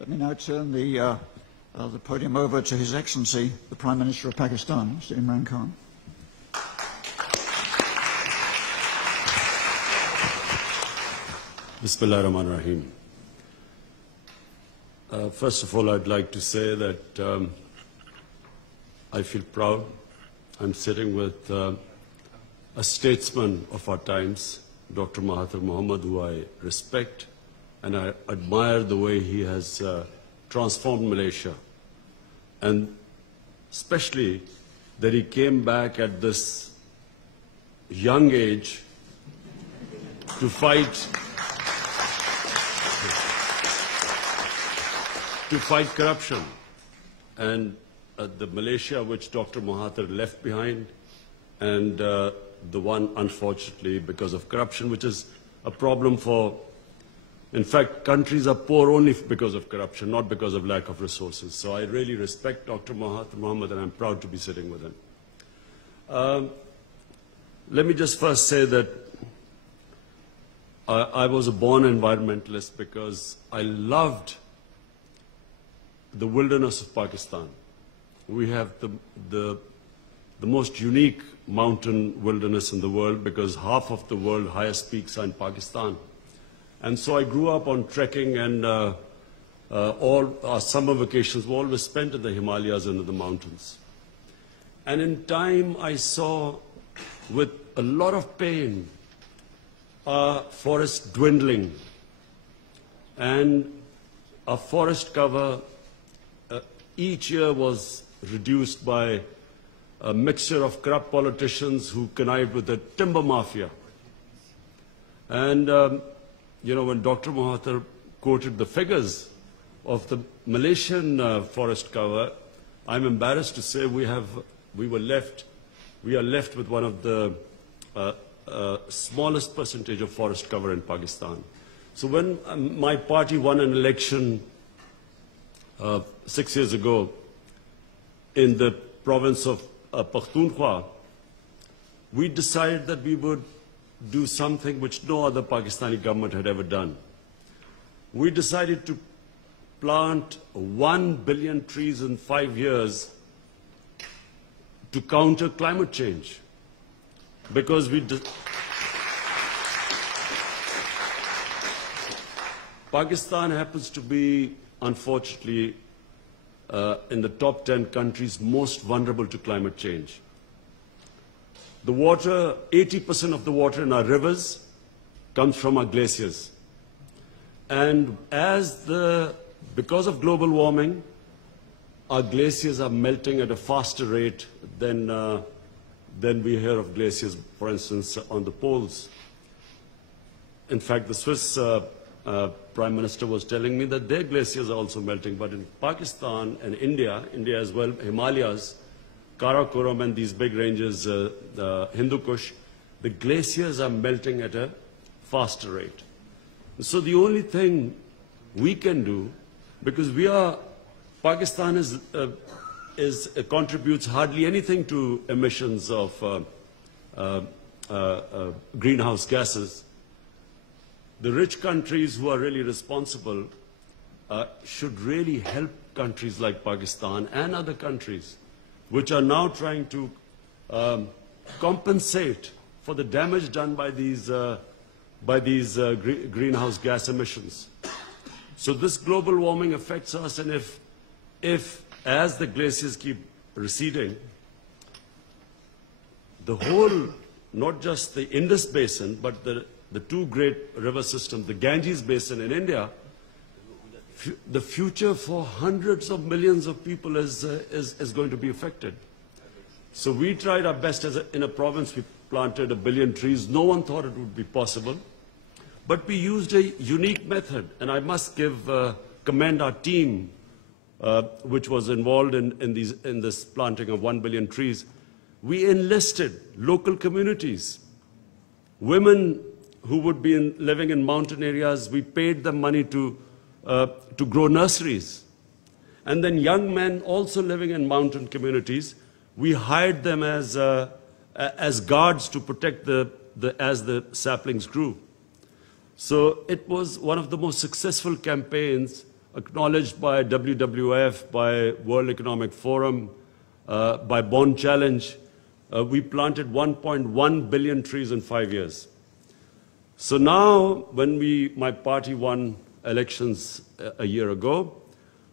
Let me now turn the podium over to His Excellency, the Prime Minister of Pakistan, Mr. Imran Khan. Bismillah ar-Rahman ar-Rahim. First of all, I'd like to say that I feel proud. I'm sitting with a statesman of our times, Dr. Mahathir Mohamad, who I respect, and I admire the way he has transformed Malaysia. And especially that he came back at this young age to fight corruption. And the Malaysia which Dr. Mahathir left behind, and the one, unfortunately, because of corruption, which is a problem for, in fact, countries are poor only because of corruption, not because of lack of resources. So I really respect Dr. Mahathir Mohamad, and I'm proud to be sitting with him. Let me just first say that I was a born environmentalist because I loved the wilderness of Pakistan. We have the most unique mountain wilderness in the world because half of the world's highest peaks are in Pakistan. And so I grew up on trekking, and all our summer vacations were always spent in the Himalayas and in the mountains. And in time I saw, with a lot of pain, our forest dwindling, and our forest cover each year was reduced by a mixture of corrupt politicians who connived with the timber mafia. And, you know, when Dr. Mahathir quoted the figures of the Malaysian forest cover, I'm embarrassed to say we are left with one of the smallest percentage of forest cover in Pakistan. So when my party won an election 6 years ago in the province of Pakhtunkhwa, we decided that we would do something which no other Pakistani government had ever done. We decided to plant 1 billion trees in 5 years to counter climate change. Because Pakistan happens to be, unfortunately, in the top 10 countries most vulnerable to climate change. The water, 80% of the water in our rivers comes from our glaciers. And because of global warming, our glaciers are melting at a faster rate than we hear of glaciers, for instance, on the poles. In fact, the Swiss Prime Minister was telling me that their glaciers are also melting, but in Pakistan and India as well, Himalayas, Karakoram and these big ranges, the Hindu Kush, the glaciers are melting at a faster rate. So the only thing we can do, because Pakistan contributes hardly anything to emissions of greenhouse gases. The rich countries who are really responsible should really help countries like Pakistan and other countries which are now trying to compensate for the damage done by these greenhouse gas emissions. So this global warming affects us, and if as the glaciers keep receding, the whole, not just the Indus Basin, but the two great river systems, the Ganges Basin in India, the future for hundreds of millions of people is going to be affected. So we tried our best. In a province, we planted 1 billion trees. No one thought it would be possible. But we used a unique method, and I must commend our team, which was involved in this planting of 1 billion trees. We enlisted local communities, women who would be living in mountain areas. We paid them money to grow nurseries. And then young men also living in mountain communities, we hired them as guards to protect as the saplings grew. So it was one of the most successful campaigns acknowledged by WWF, by World Economic Forum, by Bond Challenge. We planted 1.1 billion trees in 5 years. So now, when my party won elections a year ago,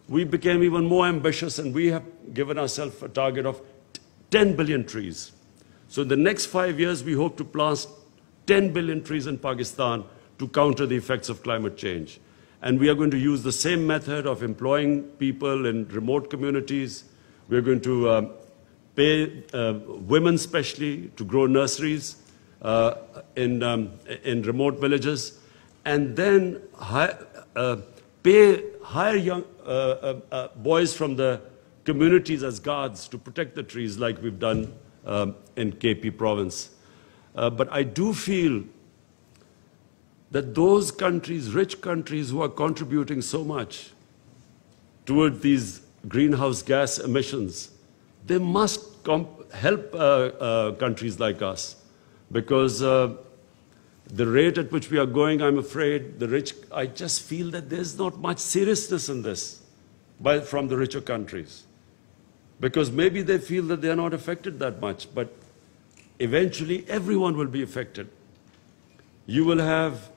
we became even more ambitious, and we have given ourselves a target of 10 billion trees. So in the next 5 years, we hope to plant 10 billion trees in Pakistan to counter the effects of climate change. And we are going to use the same method of employing people in remote communities. We are going to pay women especially to grow nurseries in remote villages, and then hire young boys from the communities as guards to protect the trees, like we've done in KP province. But I do feel that those countries, rich countries who are contributing so much toward these greenhouse gas emissions, they must help countries like us, because the rate at which we are going, I'm afraid, I just feel that there's not much seriousness in this from the richer countries. Because maybe they feel that they are not affected that much, but eventually everyone will be affected. You will have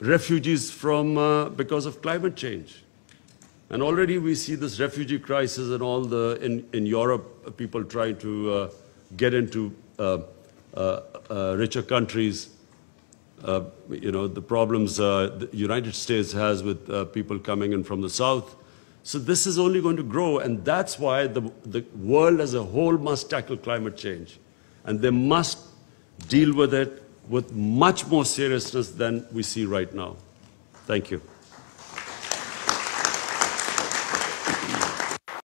refugees because of climate change. And already we see this refugee crisis and all in Europe, people trying to get into richer countries. The problems the United States has with people coming in from the south. So this is only going to grow, and that's why the world as a whole must tackle climate change. And they must deal with it with much more seriousness than we see right now. Thank you.